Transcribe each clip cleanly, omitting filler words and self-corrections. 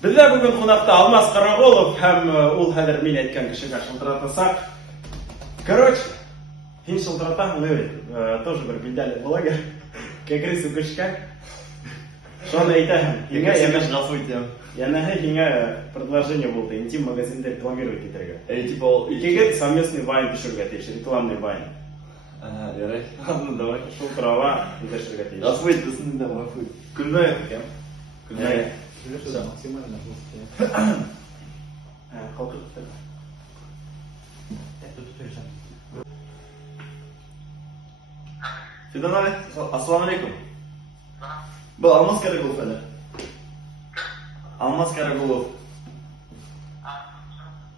Бізде бүгін қонақта Алмас Қарағолов һәм ул хәзер мин әйткән кешегә шылтыратасак. Короче, һин шылтыратаһың бит, тоже бер билдәле блогер. Кәкре сүкешкә. Шуны әйтәһең. Һиңа ямаш гафу итәм. Янәһе һиңа предложение булды, интим магазинда рекламировать итәргә. Типа икегә совместный вайн төшергә тиеш, рекламный вайн. Ярай. Ну давай, шул права төшергә тиеш. Гафу итәсен дә гафу. Күлмәй икән. Күлмәй. Все максимально жесткие. Калкып. Фидан Ali, assalomu alaykum. Bu Almas Karagulov hali. Almas Karagulov.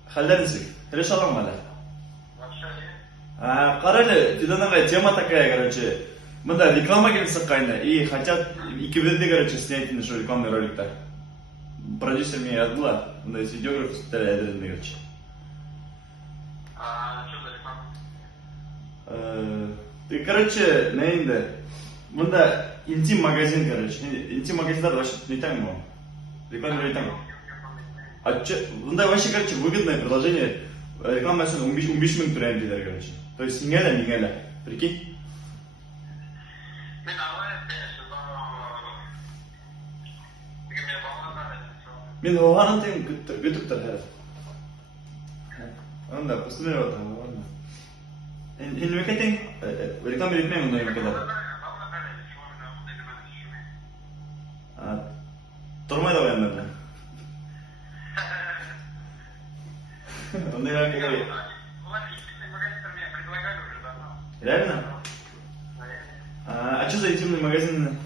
Халдеринсик, решалам мали. Qarali, Fidan Ali, тема такая, короче. Мында реклама келсе кайны, и хотят икебезде, короче, снять нашу рекламный ролик-то. Продюсер мне отдала, мында есть видеограф, әдерінде, короче. Что за реклама? Ты, короче, нейнде. Мында интим магазин, короче. Интим магазиндар вообще не так много. Рекламировать там. А че, мында вообще, короче, выгодное предложение. Реклама сюда 15 минут туряем дилер, короче. То есть сингеля, мигеля. Прикинь? Мен оған антайым күтіп тұр әрі. Онда, пустыныр отыр, онда. Хен мекетен, реклама етмейм онда мекетер. Тұрмайды ғой әмірді. Ондай мекетер. Реально? А что за интимный магазин?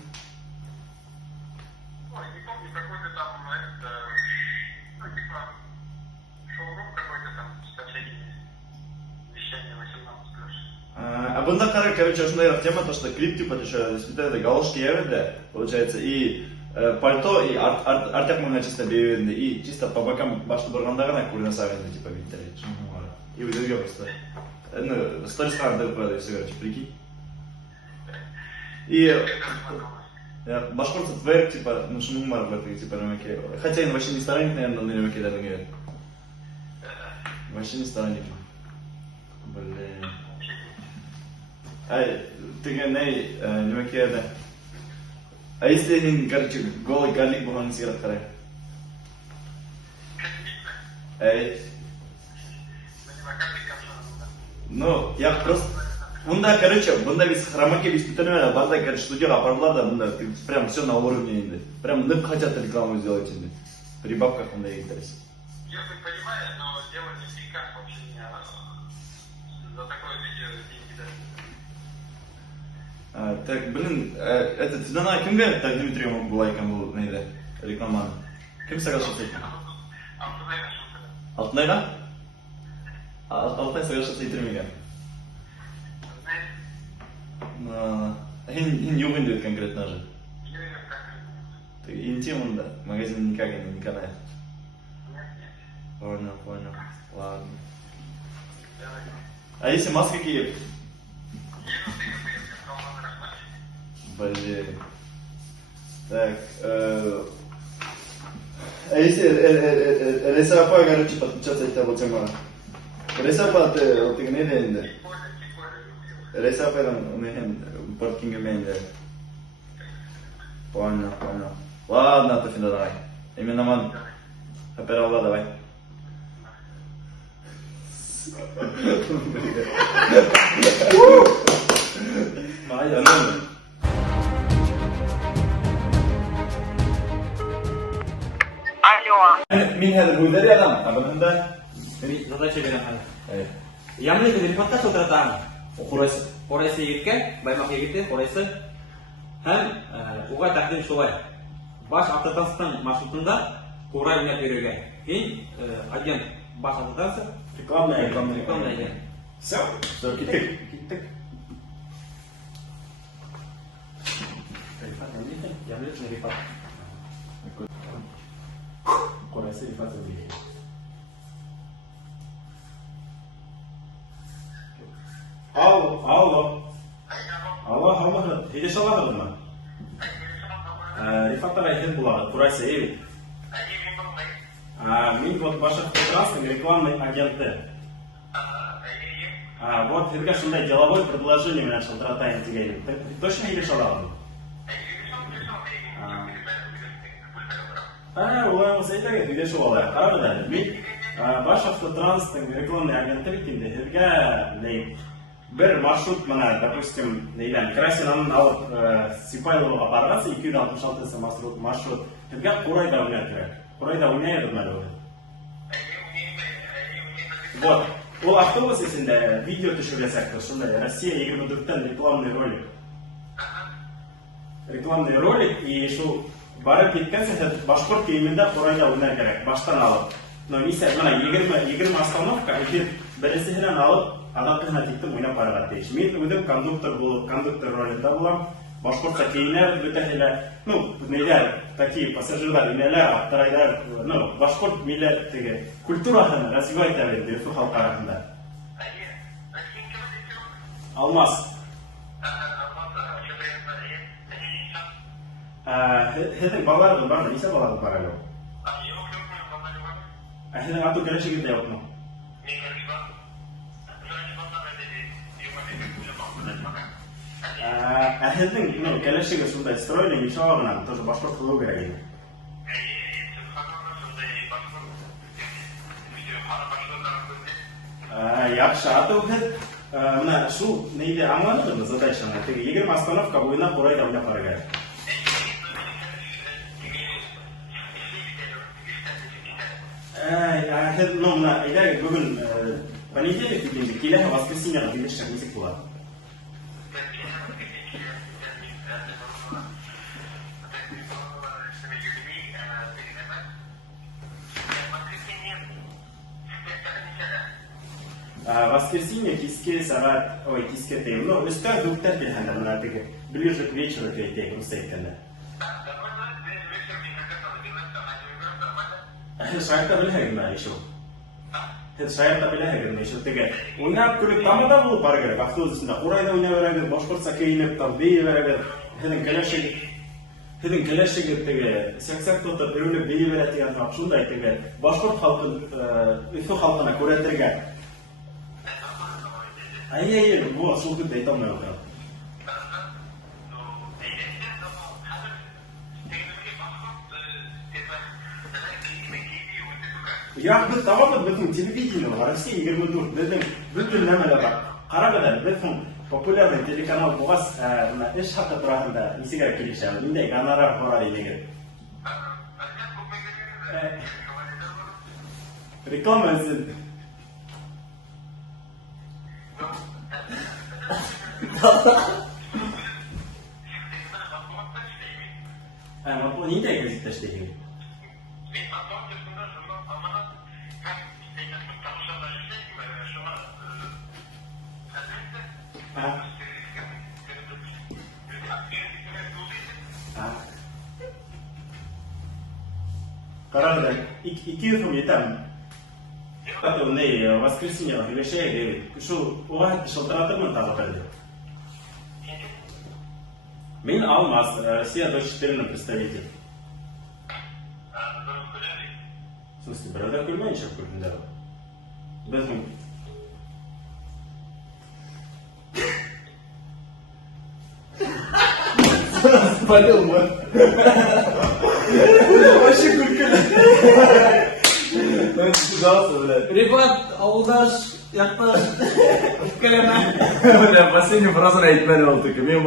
Бында короче, ушундай тема, то что клип типа еще галошки яведі, получается, и пальто, и артяк маңа чисто береді, и чисто по бокам башты бұрғанда ғана көрінесағында типа биттер. И өздерге просто. Сторисқа андырып қойды, все, короче, прикинь. И башқұртцы тверк, типа, ну шумым бар бәртігі, типа, нөмеке. Хотя он вообще не сторонник, наверное, на нөмекелердің еді. Вообще не сторонник. Блин. Ай, ты геней, нөмекелерді. А если они, короче, голый карлик болған сигарет қарай? Эй. Ну, я просто... Бunda, короче, бunda без хромаки, без питания, банда, короче, студия аппарла да, бunda, прям все на уровне инде. Прям нык хотят рекламу сделать инде. При бабках бunda интерес. Я понимаю, но дело не в деньгах вообще не, за такое видео деньги дают. Так, блин, это Фидана, кем говорит, так Дмитрий была и кем был на еде рекламана? Кем соглашался с этим? Алтынайға? Алтынай соглашался итірмеген. Хин yok инде конкретно же. Интим он да, магазин никак не канает. Понял, ладно. А если маски какие? Блин. Так, а если Ресапа, короче, подключаться от того тема? Ресапа, ты не видишь? Ресапа, он не паркинг меньше. Понял. Ладно, ты Фида, давай. Именно ман. Операла, давай. Алло. Min hade buder redan, men det Задача берем. Ямлы репортаж отыратан. Қорайсы егітке, баймақ егітте, қорайсы. Һәм оға тәқдим шулай. Баш автотранспорттың маршрутында қорай ойнап беруге. Кейін агент баш автотрансы Рекламный агент. Все, кеттік. Ямлы репортаж. Қорайсы рефация дейін. Алло, иди шалағыдың ма? Рифаттар айтын бұлағы, құрайсы ей. Мен вот Башавтотранстың рекламный агенті. Вот сізге шындай деловой предложение менен шылтыратайын дегенім. Ты точно елеш аладың? Олай болса айтайық, үйлешіп алайық. Қарады да, мен Башавтотранстың рекламный агенті ретінде сізге бір маршрут мына, допустим, Красинаны алып Сипайловға барғасы 266 маршрут. Сізге Қурайда ойнау керек. Қурайда ойнайды ма өлі? Вот. Ол автобус есінде видео түшіресәкті, шындай, Россия 24-тен рекламный ролик, и шу барып кеткенсен, башқұрт кейімінде Қурайда ойнау керек, баштан алып. Но несе, мына 20 остановка, бірісі хірен алып, адаққына тектім ойнап барғат дейші. Мен өдім кондуктор ролінде болам, башқұртса кейінер, бөтәхілі, такие пассажирлар инелер, аптырайдар, башқұрт миллет культурасын развивать әбеді, өсу халқы арасында. Алмас. Сіздің балаларыңыз бар ма? Несе балаларыңыз бар әлі? Сіздің ату келешегінде жоқ му? Сіздің келешегі сондай стройлы, нешауағынан тоже башқұрт қылу керек еді. Яқшы, аты өтеді, мына шу нейде аңланылды задачаны, 20 остановка бойына Қурайда ойнап бары керек. Мына айдай бүгін понедельник дегенде, келесі воскресеньеға келешек несек болады. Воскресенье киске сағат, киске тейм, үстер дүктер келгенде, мына ближе к вечеру келтейк, ұста еткенде. Шайырта білhegin ben işi. Шайырта білhegin işi. Oynap күлік тамада болып бары керек. Автобусында Қурайда ойнап берегер, башқұртса кейінеп тап, бейі берегер. Хедің келешегі сәксәк тұтып, үріліп бейі беретіген тап, шундай башқұрт халқын, үсі халқына көретірге. Бұл шул күнді айтамай отырам. Я біз табамыз біздің телевидение бар, Россия 24, біздің бүтін нәмелі бар. Қарағыдар, біздің популярный телеканал бұғас іш хақы тұрағында несігер келешеміз, міндей гонорар қора дейдегер. Реклама өзін. Нендей газетті іштейін? Қарағыда, 2 сом етем. Воскресенье келешегі, оға шылтыратырмын тағы бірді. Мен Алмас, Россия 24-ның представитель. В смысле, бірада көрмейін шап көрдіңдер. Біздің. Спалил ма? Вообще күлкілі. Ребят, ауылдаш, яқташ, кәлемә. Последний фразаны айтмәді ол түкі, мен